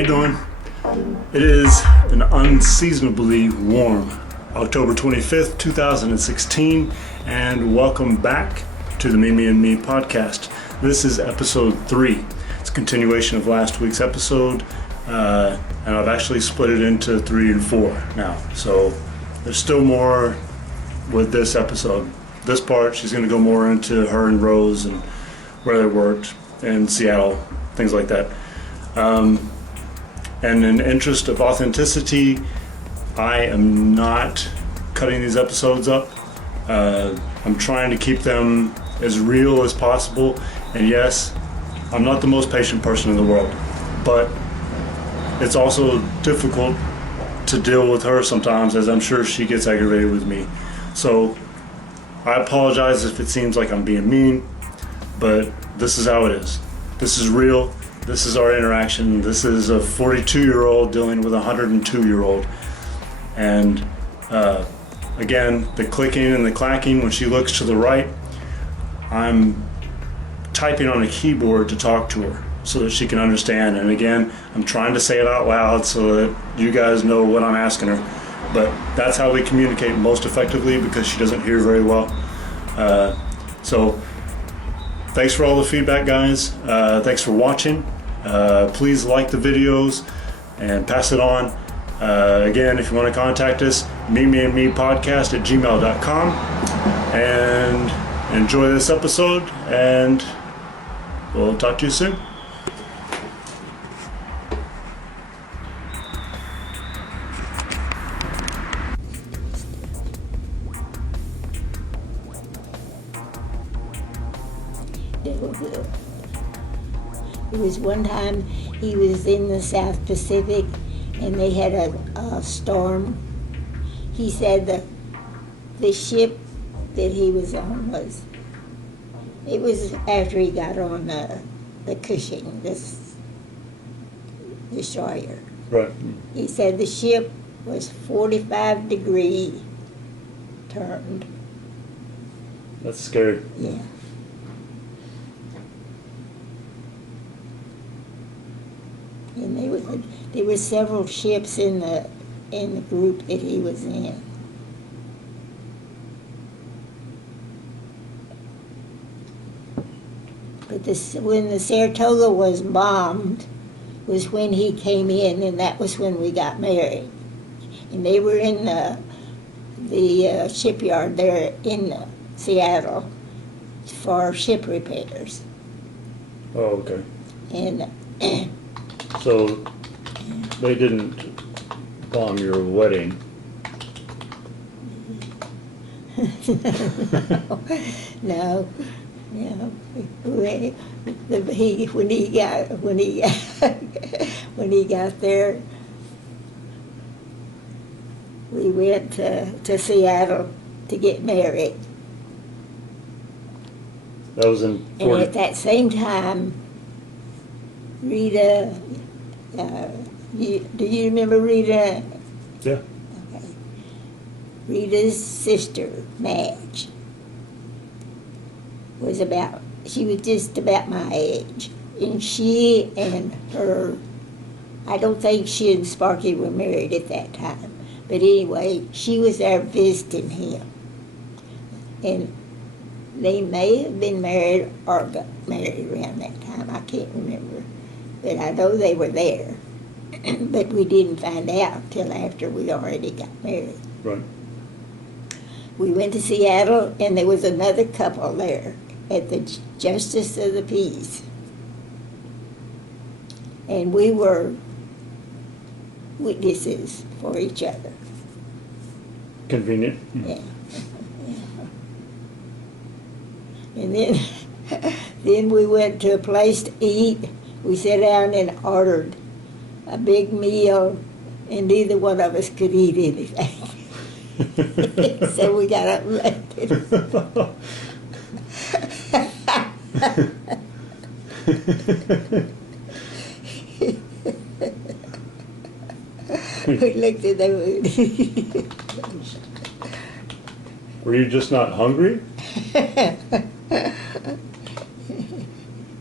you doing? It is an unseasonably warm October 25th, 2016, and welcome back to the Me and Me podcast. This is episode 3. It's a continuation of last week's episode, and I've actually split it into 3 and 4 now. So there's still more with this episode. This part, she's going to go more into her and Rose and where they worked in Seattle, things like that. And in interest of authenticity, I am not cutting these episodes up. I'm trying to keep them as real as possible. And yes, I'm not the most patient person in the world, but it's also difficult to deal with her sometimes, as I'm sure she gets aggravated with me. So I apologize if it seems like I'm being mean, but this is how it is. This is real. This is our interaction. This is a 42-year-old dealing with a 102-year-old. And again, the clicking and the clacking when she looks to the right, I'm typing on a keyboard to talk to her so that she can understand. And again, I'm trying to say it out loud so that you guys know what I'm asking her. But that's how we communicate most effectively because she doesn't hear very well. So thanks for all the feedback, guys. Thanks for watching. Please like the videos and pass it on. Again, if you want to contact us, meandmepodcast@gmail.com. And enjoy this episode, and we'll talk to you soon. It was one time he was in the South Pacific and they had a storm. He said the ship that he was on it was after he got on the Cushing, this destroyer. Right. He said the ship was 45-degree turned. That's scary. Yeah. And there were several ships in the group that he was in. But when the Saratoga was bombed was when he came in, and that was when we got married. And they were in the shipyard there in Seattle for ship repairs. Oh, okay. And So they didn't bomb your wedding. No. When he got there, we went to Seattle to get married. That was in 40. And at that same time, Rita, do you remember Rita? Yeah. Okay. Rita's sister, Madge, she was just about my age. And she and her, I don't think she and Sparky were married at that time. But anyway, she was there visiting him. And they may have been married or got married around that time. I can't remember. But I know they were there. But we didn't find out till after we already got married. Right. We went to Seattle, and there was another couple there at the Justice of the Peace. And we were witnesses for each other. Convenient. Yeah. And then we went to a place to eat. We sat down and ordered a big meal, and neither one of us could eat anything. So we got up and left it. We looked at the Were you just not hungry?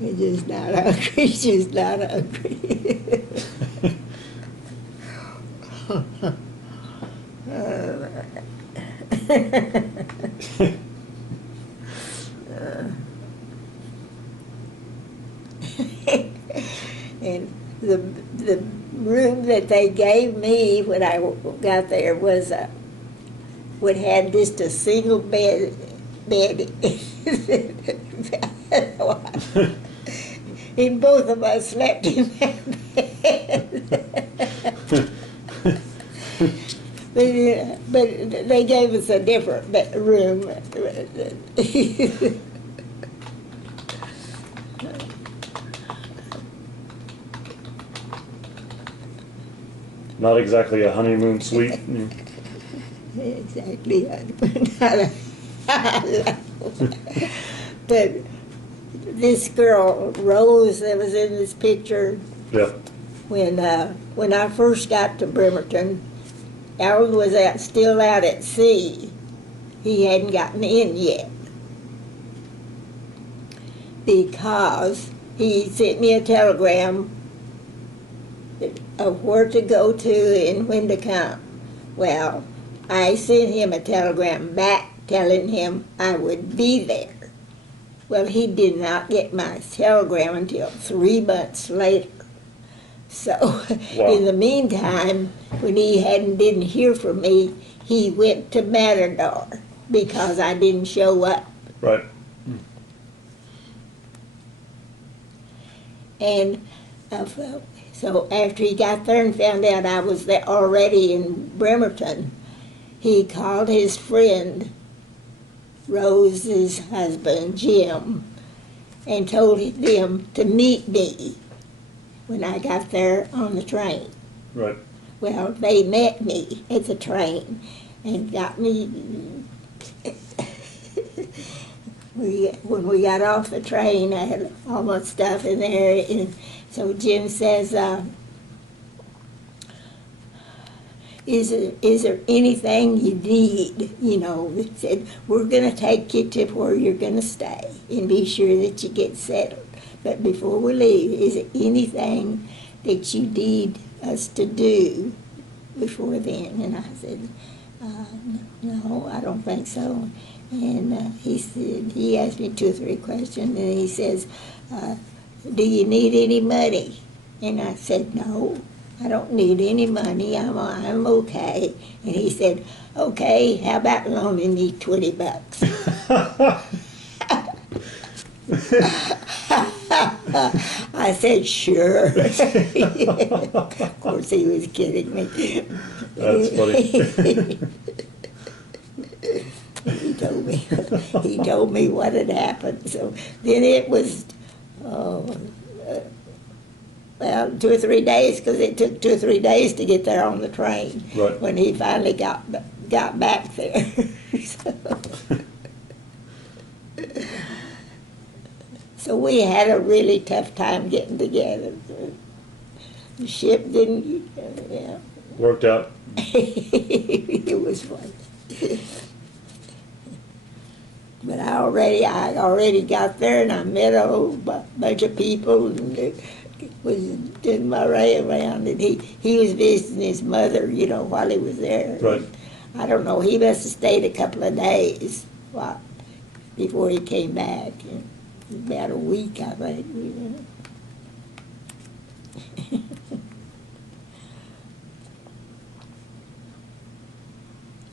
You're just not hungry. She's not hungry. And the room that they gave me when I got there was would have just a single bed. And both of us slept in that bed. But they gave us a different room. Not exactly a honeymoon suite. Exactly. But this girl, Rose, that was in this picture, Yeah. when I first got to Bremerton, Allan was still out at sea. He hadn't gotten in yet because he sent me a telegram of where to go to and when to come. Well, I sent him a telegram back telling him I would be there. Well, he did not get my telegram until 3 months later. So, Wow. In the meantime, when he didn't hear from me, he went to Matador because I didn't show up. Right. And so after he got there and found out I was there already in Bremerton, he called his friend, Rose's husband, Jim, and told them to meet me when I got there on the train. Right. Well, they met me at the train and got me. When we got off the train, I had all my stuff in there, and so Jim says, is there anything you need? You know, he said, we're going to take you to where you're going to stay and be sure that you get settled. But before we leave, is there anything that you need us to do before then? And I said, no, I don't think so. And he asked me 2 or 3 questions, and he says, do you need any money? And I said, no, I don't need any money. I'm okay. And he said, okay, how about loaning me $20? I said, sure. Of course, he was kidding me. That's funny. He told me what had happened. So then it was, well, 2 or 3 days, because it took 2 or 3 days to get there on the train. Right. When he finally got back there. So we had a really tough time getting together. The ship didn't, yeah. Worked out. It was fun. But I already got there, and I met a whole bunch of people, and was doing my way around. And he was visiting his mother, you know, while he was there. Right. I don't know. He must have stayed a couple of days before he came back. About a week, I think.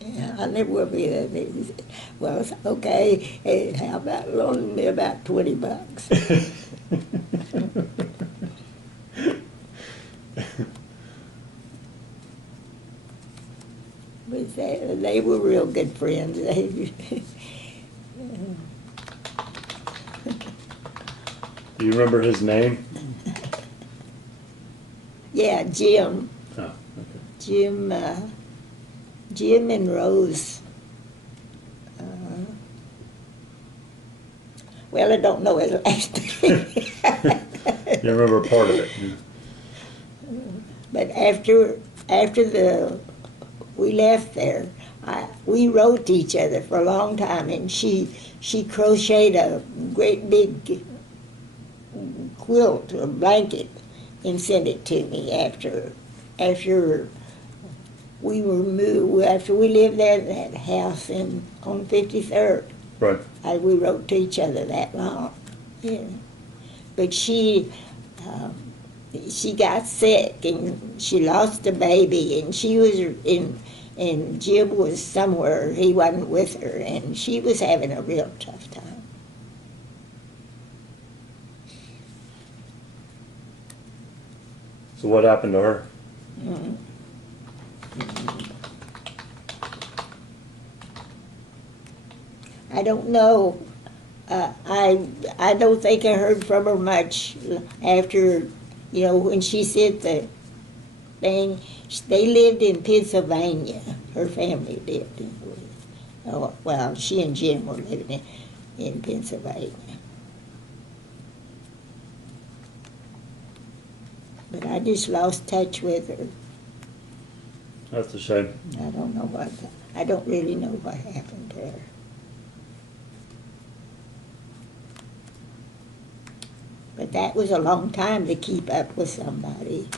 Yeah, I never will be there. He said, well, it's okay. Hey, how about loaning me about $20? But they were real good friends. Do you remember his name? Yeah, Jim. Oh, okay. Jim and Rose. Well, I don't know his last name. You remember part of it. But after we left there, we wrote to each other for a long time, and she crocheted a great big quilt or blanket and sent it to me after we were moved, after we lived there in that house on 53rd. Right. We wrote to each other that long. Yeah. But she got sick and she lost a baby, and she was and Jim was somewhere, he wasn't with her, and she was having a real tough time. So what happened to her? Mm. I don't know. I don't think I heard from her much after, when she said the thing. They lived in Pennsylvania. Her family lived in. Oh, well, she and Jim were living in Pennsylvania. But I just lost touch with her. That's a shame. I don't really know what happened to her. But that was a long time to keep up with somebody.